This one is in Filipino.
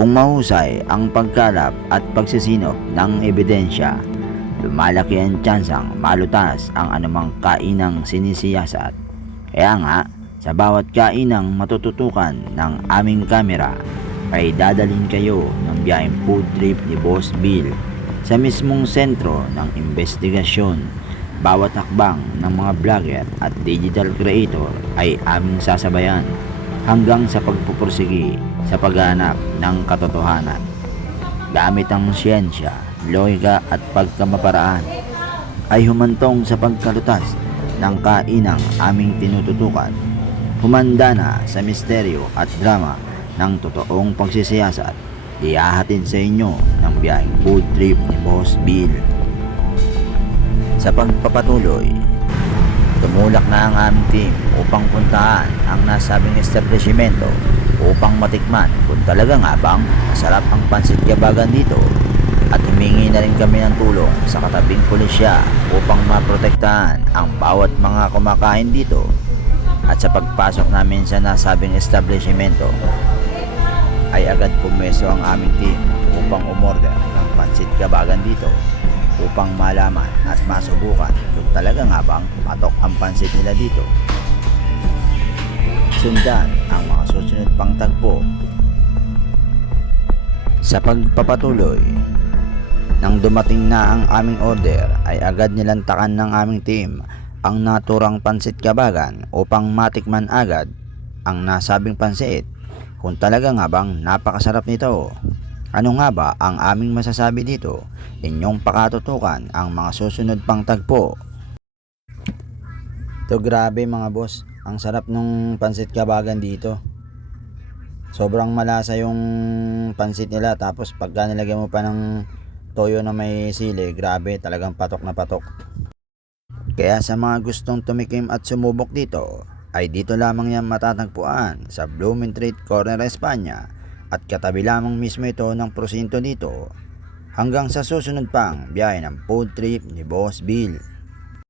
Kung mahusay ang pagkalap at pagsisinop ng ebidensya, lumalaki ang tsansang malutas ang anumang kainang sinisiyasat. Kaya nga, sa bawat kainang matututukan ng aming kamera, ay dadalhin kayo ng biyaheng food trip ni Boss Bill sa mismong sentro ng investigasyon. Bawat hakbang ng mga vlogger at digital creator ay aming sasabayan hanggang sa pagpupursigi sa paghanap ng katotohanan. Gamit ang siyensya, logika at pagkamaparaan ay humantong sa pagkalutas ng kainang aming tinututukan. Humanda na sa misteryo at drama ng totoong pagsisiyasat. Ihahatid sa inyo ng biyaheng food trip ni Boss Bill. Sa pagpapatuloy, tumulak na ang aming team upang puntahan ang nasabing establishmento upang matikman kung talaga nga bang masarap ang pansit gabagan dito, at humingi na rin kami ng tulong sa katabing pulisya upang maprotektahan ang bawat mga kumakain dito. At sa pagpasok namin sa nasabing establishmento ay agad pumeso ang aming team upang umorder ng pansit gabagan dito upang malaman at masubukan kung talaga nga bang patok ang pansit nila dito. Sundan ang mga susunod pang tagpo. Sa pagpapatuloy, nang dumating na ang aming order ay agad nilantakan ng aming team ang naturang pansit gabagan upang matikman agad ang nasabing pansit kung talaga nga bang napakasarap nito. Ano nga ba ang aming masasabi dito? Inyong pakatutukan ang mga susunod pang tagpo. To, grabe mga boss, ang sarap nung pansit gabagan dito. Sobrang malasa yung pansit nila, tapos pagka nilagyan mo pa ng toyo na may sili, grabe, talagang patok na patok. Kaya sa mga gustong tumikim at sumubok dito, ay dito lamang yan matatagpuan sa Blooming Street, Corner, Espanya, at katabi lamang mismo ito ng prosinto dito. Hanggang sa susunod pang biyahe ng food trip ni Boss Bill.